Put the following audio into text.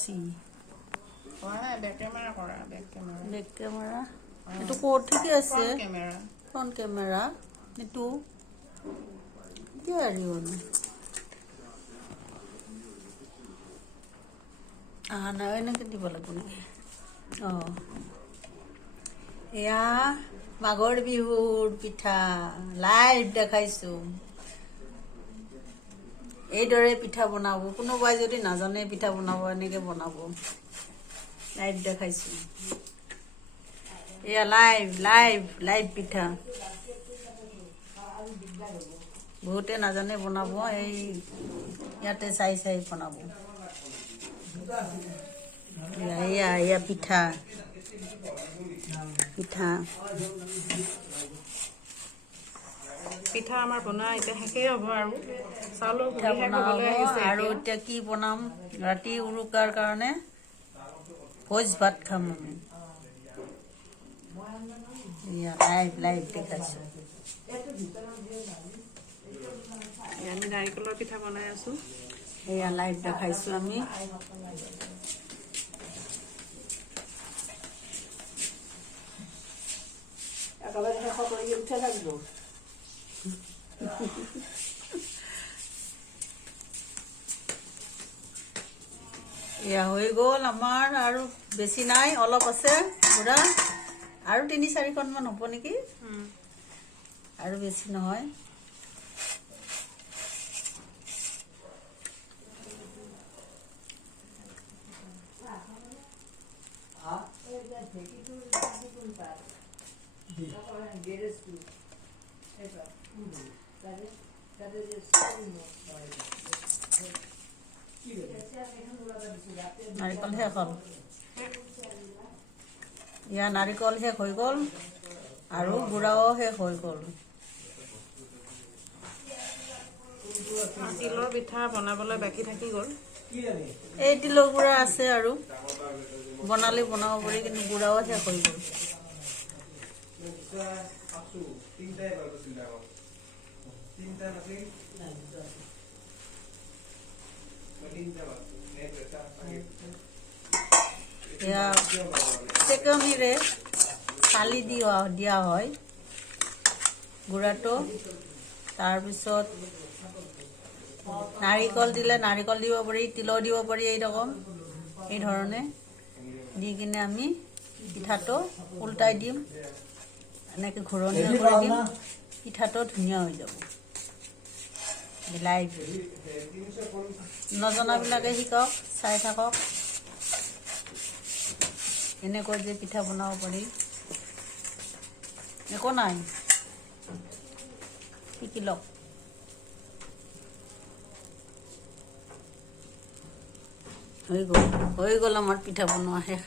C back camera কৰা back camera এইটো ক'ত ঠিকে আছে কেমেৰা ফ্ৰণ্ট কেমেৰা এইটো কি আৰু নাই এনেকৈ দিব লাগিব নেকি এয়া মাঘৰ বিহুৰ পিঠা লাইভ দেখাইছোঁ এইদৰে পিঠা বনাব কোনোবাই যদি নাজানে পিঠা বনাব এনেকৈ বনাব লাইভ দেখাইছোঁ এয়া লাইভ লাইভ লাইভ পিঠা বহুতে নাজানে বনাব এই ইয়াতে চাই চাই বনাব এয়া এয়া পিঠা পিঠা পিঠা আমাৰ বনোৱা এতিয়া শেষেই হ'ব আৰু চাউলৰ পিঠা বনাব আৰু এতিয়া কি বনাম ৰাতি উৰুকাৰ কাৰণে ভোজ ভাত খাম আমি এয়া লাইভ লাইভ দেখাইছোঁ আমি নাৰিকলৰ পিঠা বনাই আছোঁ এয়া লাইভ দেখাইছোঁ আমি একেবাৰে শেষ কৰি উঠে থাকিব এয়া হৈ গ'ল আমাৰ আৰু বেছি নাই অলপ আছে পুৰা আৰু 3-4খন মান হ'ব নেকি আৰু বেছি নহয় নাৰিকল শেষ হ'ল ইয়াৰ নাৰিকল শেষ হৈ গ'ল আৰু গুড়াও শেষ হৈ গ'ল তিলৰ পিঠা বনাবলৈ বাকী থাকি গ'ল এই তিলৰ গুড়া আছে আৰু বনালে বনাব পাৰি কিন্তু গুড়াও শেষ হৈ গ'ল এয়া চেকনিৰে চালি দিয়া হয় গুড়াটো তাৰপিছত নাৰিকল দিলে নাৰিকল দিব পাৰি তিলো দিব পাৰি এই ধৰণে দি কিনে আমি পিঠাটো উল্টাই দিম এনেকৈ ঘূৰণীয়া কৰি দিম পিঠাটো ধুনীয়া হৈ যাব লাইভ নজনাবিলাকে শিকক চাই থাকক এনেকৈ যে পিঠা বনাব পাৰি একো নাই শিকি লওক হৈ গ'ল আমাৰ পিঠা বনোৱা শেষ